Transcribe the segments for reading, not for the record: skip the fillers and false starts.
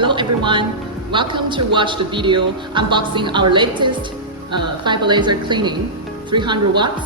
Hello everyone, welcome to watch the video unboxing our latest fiber laser cleaning 300 watts.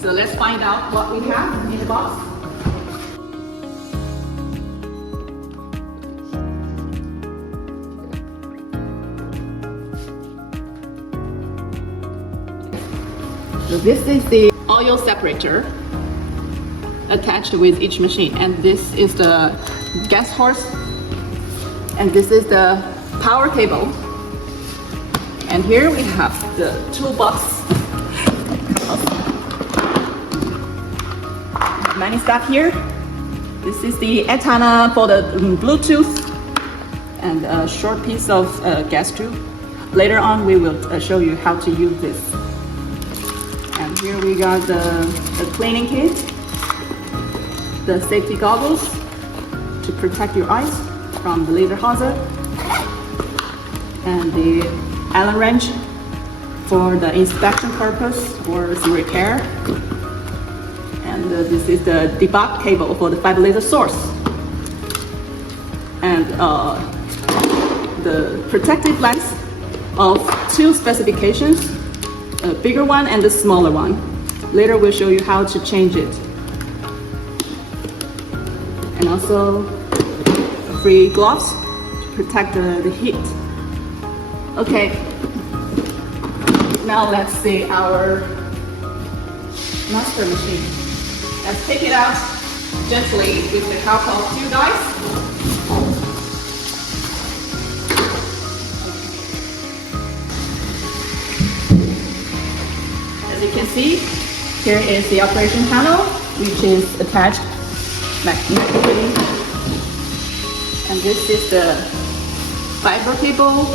So let's find out what we have in the box. So this is the oil separator attached with each machine, and this is the gas hose, and this is the power cable, and here we have the toolbox. Many stuff here. This is the antenna for the Bluetooth and a short piece of gas tube. Later on we will show you how to use this. And here we got the cleaning kit, the safety goggles to protect your eyes from the laser hazard, and the Allen wrench for the inspection purpose or some repair. And this is the debug cable for the fiber laser source. And the protective lens of two specifications, a bigger one and the smaller one. Later we'll show you how to change it. And also free gloves to protect the heat. Okay, now let's see our master machine. Let's take it out gently with the help of two guys. As you can see, here is the operation panel, which is attached magnetically, and this is the fiber cable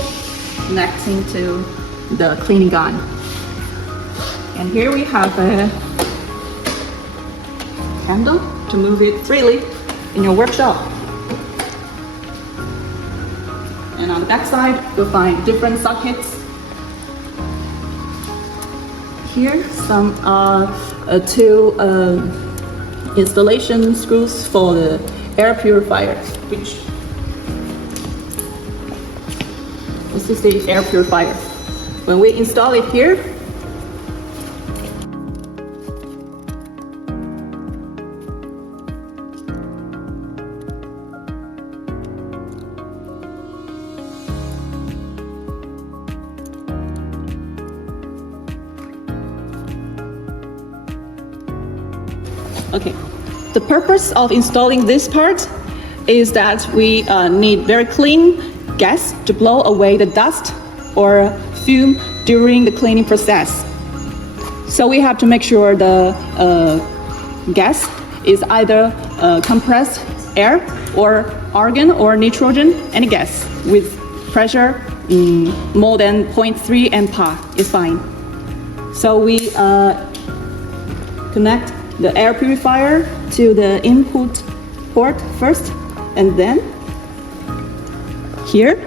connecting to the cleaning gun. And here we have a handle to move it freely in your workshop. And on the back side you'll find different sockets. Here some two installation screws for the air purifier, which this is the air purifier. When we install it here, okay. The purpose of installing this part is that we need very clean gas to blow away the dust or fume during the cleaning process. So we have to make sure the gas is either compressed air or argon or nitrogen, any gas with pressure more than 0.3 MPa is fine. So we connect the air purifier to the input port first, and then here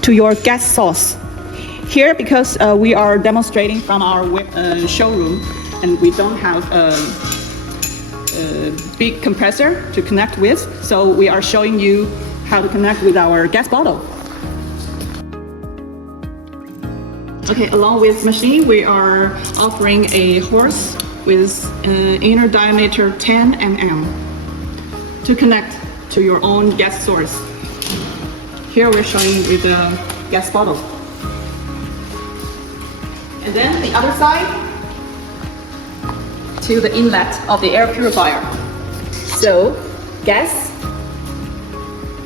to your gas source. Here, because we are demonstrating from our showroom and we don't have a big compressor to connect with, so we are showing you how to connect with our gas bottle. Okay, along with machine, we are offering a hose with an inner diameter 10 mm to connect to your own gas source. Here we're showing with the gas bottle. And then the other side to the inlet of the air purifier. So gas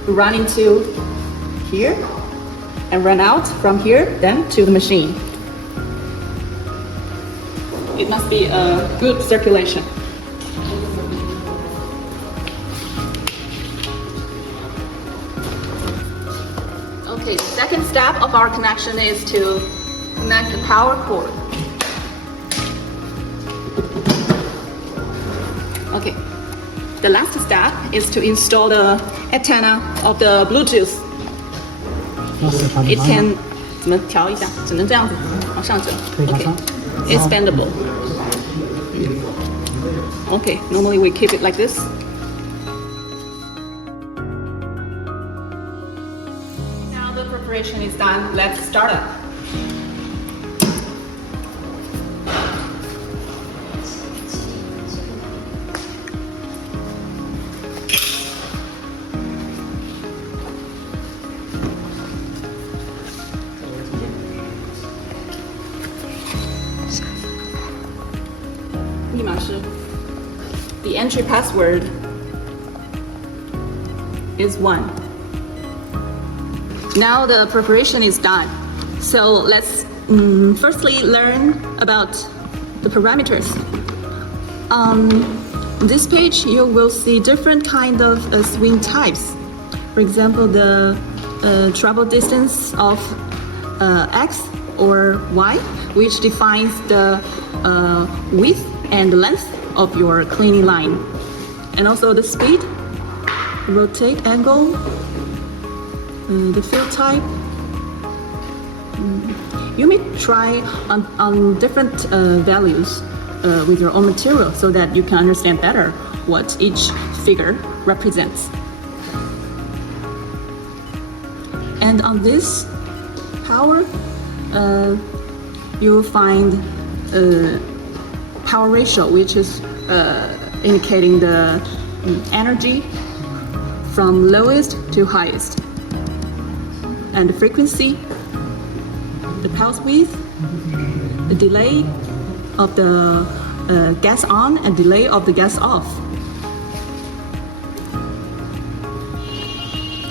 run into here and run out from here, then to the machine. It must be a good circulation. Okay, the second step of our connection is to connect the power cord. Okay, the last step is to install the antenna of the Bluetooth. It can 怎么调一下？只能这样子往上折。Okay, it's bendable. Okay, normally we keep it like this. preparation is done, let's start up. The entry password is 1. Now the preparation is done. So let's firstly learn about the parameters. On this page, you will see different kind of swing types. For example, the travel distance of X or Y, which defines the width and length of your cleaning line. And also the speed, rotate angle, the fill type. You may try on different values with your own material so that you can understand better what each figure represents. And on this power, you'll find power ratio, which is indicating the energy from lowest to highest, and the frequency, the pulse width, the delay of the gas on and delay of the gas off.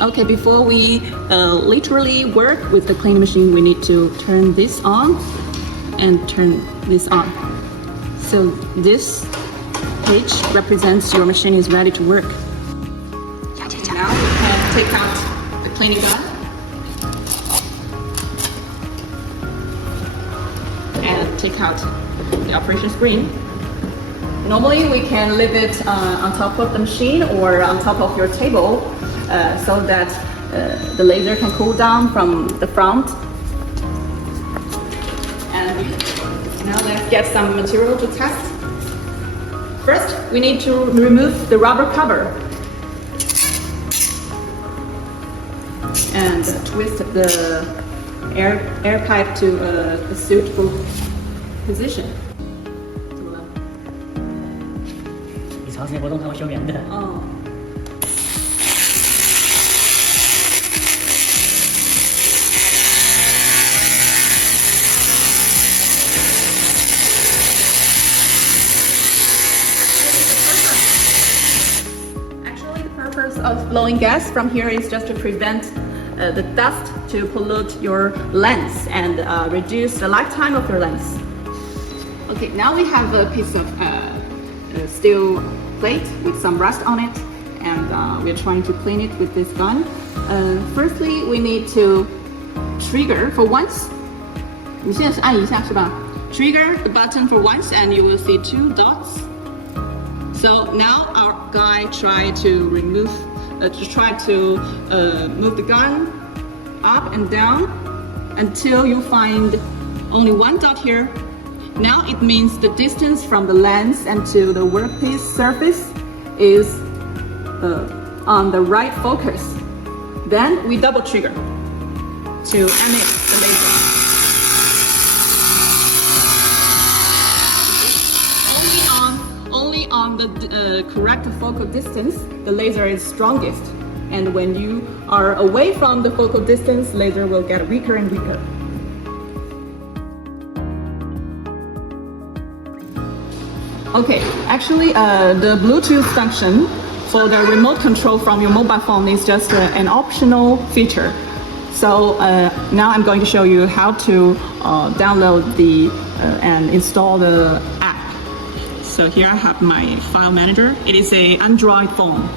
Okay, before we literally work with the cleaning machine, we need to turn this on and turn this on. So this page represents your machine is ready to work. Now we can take out the cleaning gun and take out the operation screen. Normally we can leave it on top of the machine or on top of your table so that the laser can cool down from the front. And now let's get some material to test. First, we need to remove the rubber cover and twist the air pipe to the suitable position. 你长时间活动它会消炎的。哦。The purpose of blowing gas from here is just to prevent the dust to pollute your lens and reduce the lifetime of your lens. Okay, now we have a piece of steel plate with some rust on it, and we're trying to clean it with this gun. Firstly, we need to trigger for once. 你现在是按一下是吧? Trigger the button for once and you will see 2 dots. So now our guy tried to remove, move the gun up and down until you find only 1 dot here. Now it means the distance from the lens and to the workpiece surface is on the right focus. Then we double trigger to emit the laser. Only on the correct focal distance, the laser is strongest. And when you are away from the focal distance, laser will get weaker and weaker. Okay, actually the Bluetooth function for the remote control from your mobile phone is just an optional feature. So now I'm going to show you how to download and install the app. So here I have my file manager. It is an Android phone.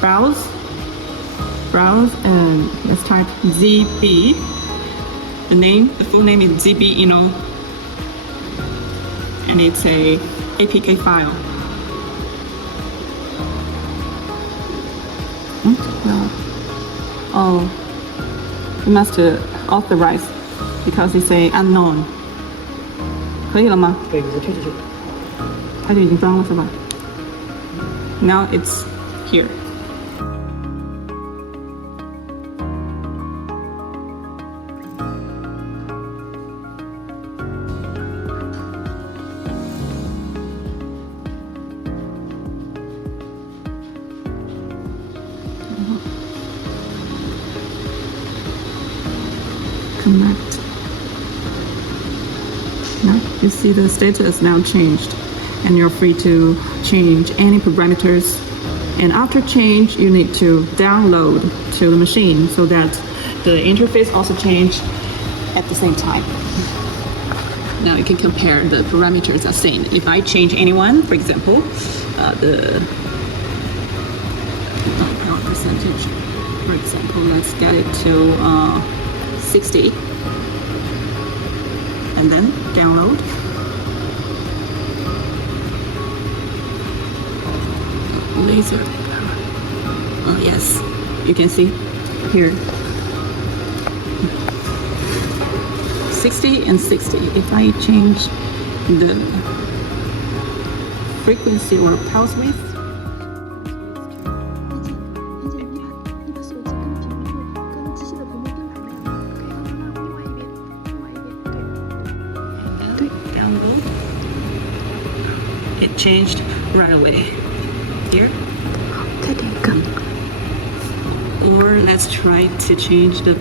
Browse and let's type ZB. The full name is ZB Inno. And it's a APK file. Oh, you must authorize because it's a unknown. 可以了吗？对，你就推出去。它就已经装了是吧？ Now it's here. Now you see the status now changed, and you're free to change any parameters. And after change, you need to download to the machine so that the interface also change at the same time. Now you can compare the parameters as seen. If I change anyone, for example, the power percentage, for example, let's get it to 60, and then download. Laser power. Oh yes, you can see here. 60 and 60. If I change the frequency or pulse width, download, it changed right away. Here. Or let's try to change the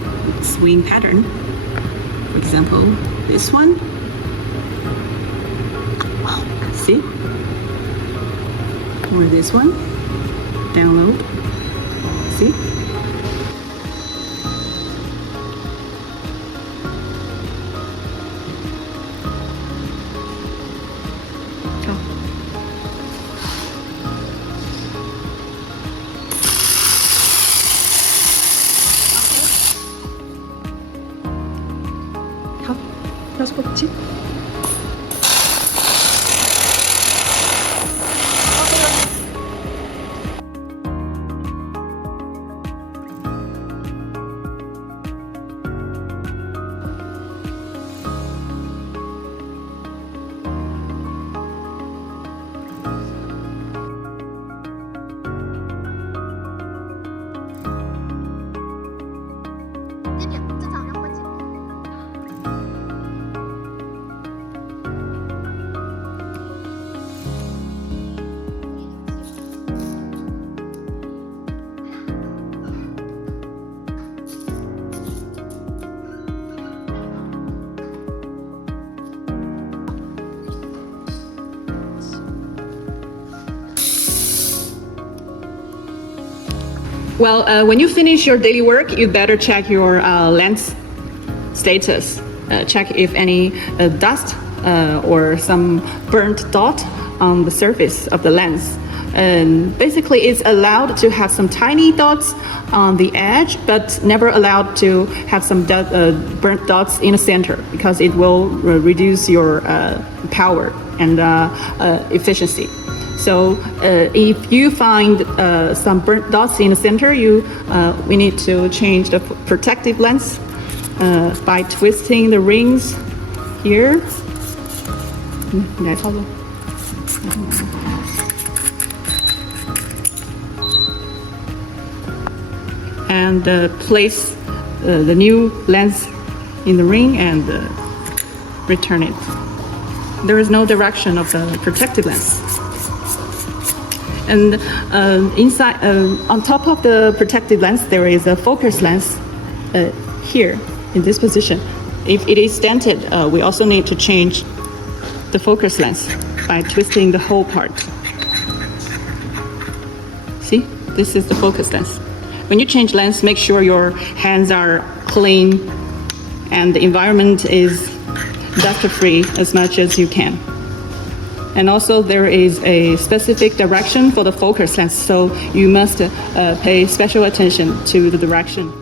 swing pattern. For example, this one. See? Or this one. Download. See? Raz chodźcie. Well, when you finish your daily work, you better check your lens status. Check if any dust or some burnt dot on the surface of the lens. And basically, it's allowed to have some tiny dots on the edge, but never allowed to have some burnt dots in the center, because it will reduce your power and efficiency. So if you find some burnt dots in the center, we need to change the protective lens by twisting the rings here. And place the new lens in the ring and return it. There is no direction of the protective lens. And inside, on top of the protective lens, there is a focus lens here in this position. If it is dented, we also need to change the focus lens by twisting the whole part. See, this is the focus lens. When you change lens, make sure your hands are clean and the environment is dust-free as much as you can. And also there is a specific direction for the focus lens, so you must pay special attention to the direction.